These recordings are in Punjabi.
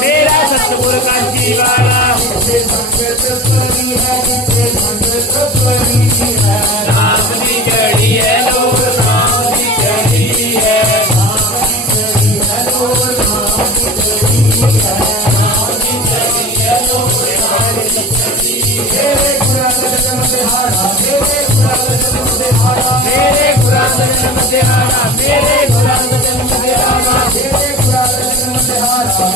मेरा सतगुरु का जीवाना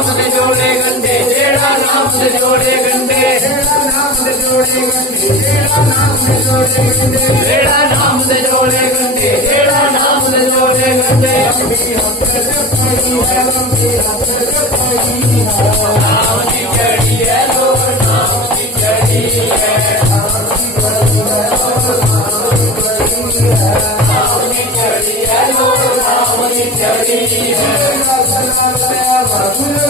ਨਾਮ ਦੇ ਜੋੜੇ ਗੰਢੇ ਜਿਹੜਾ ਨਾਮ ਦੇ ਜੋੜੇ ਗੰਢੇ ਜਿਹੜਾ ਨਾਮ ਦੇ ਜੋੜੇ ਗੰਢੇ ਜਿਹੜਾ ਨਾਮ ਦੇ ਜੋੜੇ ਗੰਢੇ ਜਿਹੜਾ ਨਾਮ ਦੇ ਜੋੜੇ ਗੰਢੇ ਜਿਹੜਾ ਨਾਮ ਦੇ ਜੋੜੇ ਗੰਢੇ ਆਪਣੀ ਹੱਥ ਰੱਖੀ ਹੈ ਲੰਬੀ ਹੱਥ ਰੱਖੀ ਨਾਮ ਦੀ ਜੜੀ ਹੈ ਲੋਕ ਨਾਮ ਦੀ ਜੜੀ ਹੈ Yeah.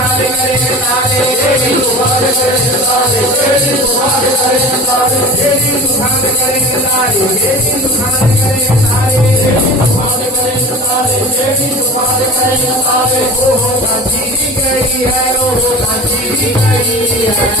हरे हरे तारे तेरी तुम्हार करे तारे तेरी तुम्हार करे तारे तेरी तुम्हार करे तारे तेरी करे तारे तेरी तुम्हार गई है ओ गई है गई है